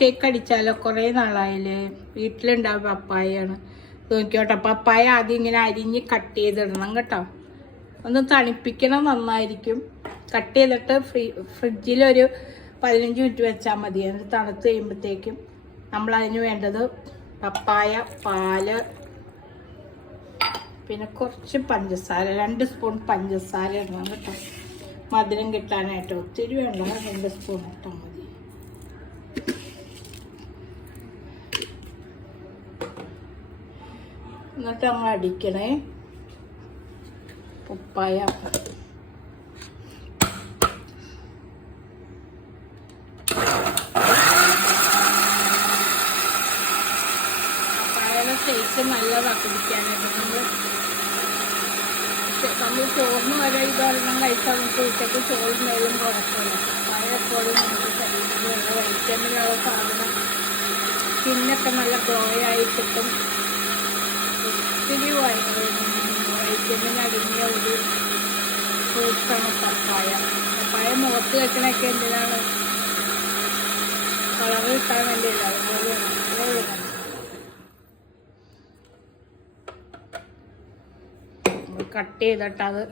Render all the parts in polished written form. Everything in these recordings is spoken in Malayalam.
കേക്ക് അടിച്ചാലോ? കുറേ നാളായില്ലേ. വീട്ടിലുണ്ടാവും പപ്പായാണ്. നോക്കിയോട്ടെ, പപ്പായ ആദ്യം ഇങ്ങനെ അരിഞ്ഞ് കട്ട് ചെയ്തിടണം കേട്ടോ. ഒന്ന് തണുപ്പിക്കണം, നന്നായിരിക്കും. കട്ട് ചെയ്തിട്ട് ഫ്രിഡ്ജിലൊരു 15 മിനിറ്റ് വെച്ചാൽ മതി. എന്നിട്ട് തണുത്ത് കഴിയുമ്പോഴത്തേക്കും നമ്മളതിന് വേണ്ടത് പപ്പായ, പാല്, പിന്നെ കുറച്ച് പഞ്ചസാര, 2 സ്പൂൺ പഞ്ചസാര ഇടണം കേട്ടോ, മധുരം കിട്ടാനായിട്ട്. ഒത്തിരി വേണ്ട, 2 സ്പൂൺ ഇട്ടാൽ മതി. എന്നിട്ട് നമ്മൾ അടിക്കണേ പപ്പായ. പപ്പായയുടെ ഷേക്ക് നല്ലതാണ് കുടിക്കാനായിട്ട്. നമ്മൾ ചോറിന് വരെ ഇതൊരെണ്ണം കഴിച്ചാൽ നമുക്ക് ഉച്ചയ്ക്ക് ചോറിനേലും കുഴപ്പമില്ല. പപ്പായ എപ്പോഴും നമുക്ക് ശരീരത്തിൽ വൈറ്റമിനുള്ള സാധനം, സ്കിന്നൊക്കെ നല്ല ഗ്ലോ ആയി കിട്ടും. ഒത്തിരി വൈറ്റമിൻ അടങ്ങിയ ഒരു ഫ്രൂട്ട്സാണ് പപ്പായ. പപ്പായ മുഖത്ത് വെക്കണൊക്കെ എന്തിനാണ്? കളറ് കിട്ടാൻ വേണ്ടിയില്ല. അതുപോലെ കട്ട് ചെയ്തിട്ടത്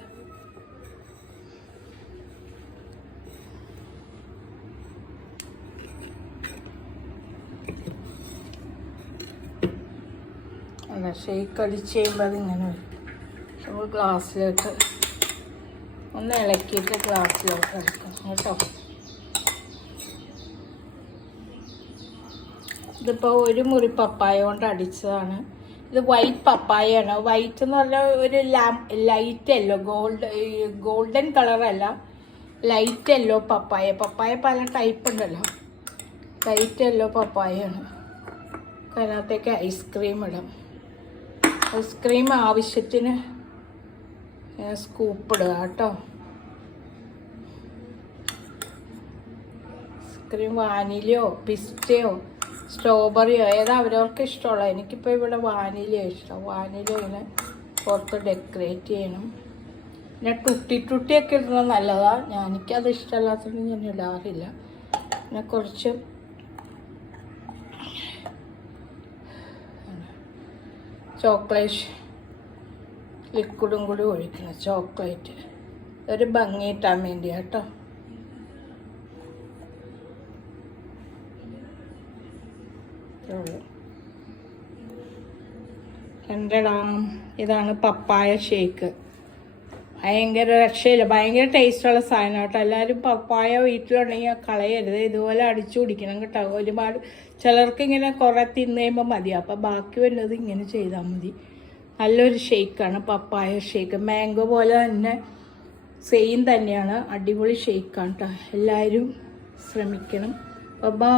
അല്ല, ഷേക്ക് അടിച്ച് കഴിയുമ്പോൾ അതിങ്ങനെ വരും. നമ്മൾ ഗ്ലാസ്സിലോട്ട് ഒന്ന് ഇളക്കിയിട്ട് ഗ്ലാസ്സിലോട്ട് എടുക്കണം കേട്ടോ. ഇതിപ്പോൾ ഒരു മുറി പപ്പായ കൊണ്ട് അടിച്ചതാണ്. ഇത് വൈറ്റ് പപ്പായയാണ്. വൈറ്റ് എന്ന് പറഞ്ഞാൽ ഒരു ലൈറ്റ് യെല്ലോ, ഗോൾഡൻ കളറല്ല, ലൈറ്റ് യെല്ലോ പപ്പായ. പപ്പായ പല ടൈപ്പ് ഉണ്ടല്ലോ. ലൈറ്റ് യെല്ലോ പപ്പായയാണ്. അതിനകത്തേക്ക് ഐസ്ക്രീം ഇടാം. ഐസ്ക്രീം ആവശ്യത്തിന് സ്കൂപ്പ് ഇടുക കേട്ടോ. ഐസ്ക്രീം വാനിലയോ പിസ്റ്റയോ സ്ട്രോബെറിയോ ഏതാ അവരവർക്ക് ഇഷ്ടമുള്ള. എനിക്കിപ്പോൾ ഇവിടെ വാനിലയോ ഇഷ്ടം. വാനില ഇങ്ങനെ പുറത്ത് ഡെക്കറേറ്റ് ചെയ്യണം. പിന്നെ ടുട്ടിയൊക്കെ ഇടുന്നത് നല്ലതാണ്. എനിക്കത് ഇഷ്ടമല്ലാത്തതുകൊണ്ട് ഞാൻ ഇടാറില്ല. പിന്നെ കുറച്ച് ചോക്ലേറ്റ് ലിക്വിഡും കൂടി ഒഴിക്കണം. ചോക്ലേറ്റ് ഒരു ഭംഗി കിട്ടാൻ വേണ്ടി കേട്ടോ. ഇതാണ് പപ്പായ ഷേക്ക്. ഭയങ്കര രക്ഷയില്ല, ഭയങ്കര ടേസ്റ്റുള്ള സാധനം കേട്ടോ. എല്ലാവരും പപ്പായ വീട്ടിലുണ്ടെങ്കിൽ കളയരുത്. ഇതുപോലെ അടിച്ചു കുടിക്കണം കേട്ടോ. ഒരുപാട് ചിലർക്ക് ഇങ്ങനെ കുറേ തിന്നു കഴിയുമ്പോൾ മതി. അപ്പോൾ ബാക്കി വരുന്നത് ഇങ്ങനെ ചെയ്താൽ മതി. നല്ലൊരു ഷേക്കാണ് പപ്പായ ഷേക്ക്. മാംഗോ പോലെ തന്നെ സെയിം തന്നെയാണ്. അടിപൊളി ഷേക്കാണ് കേട്ടോ. എല്ലാവരും ശ്രമിക്കണം. ബൈ.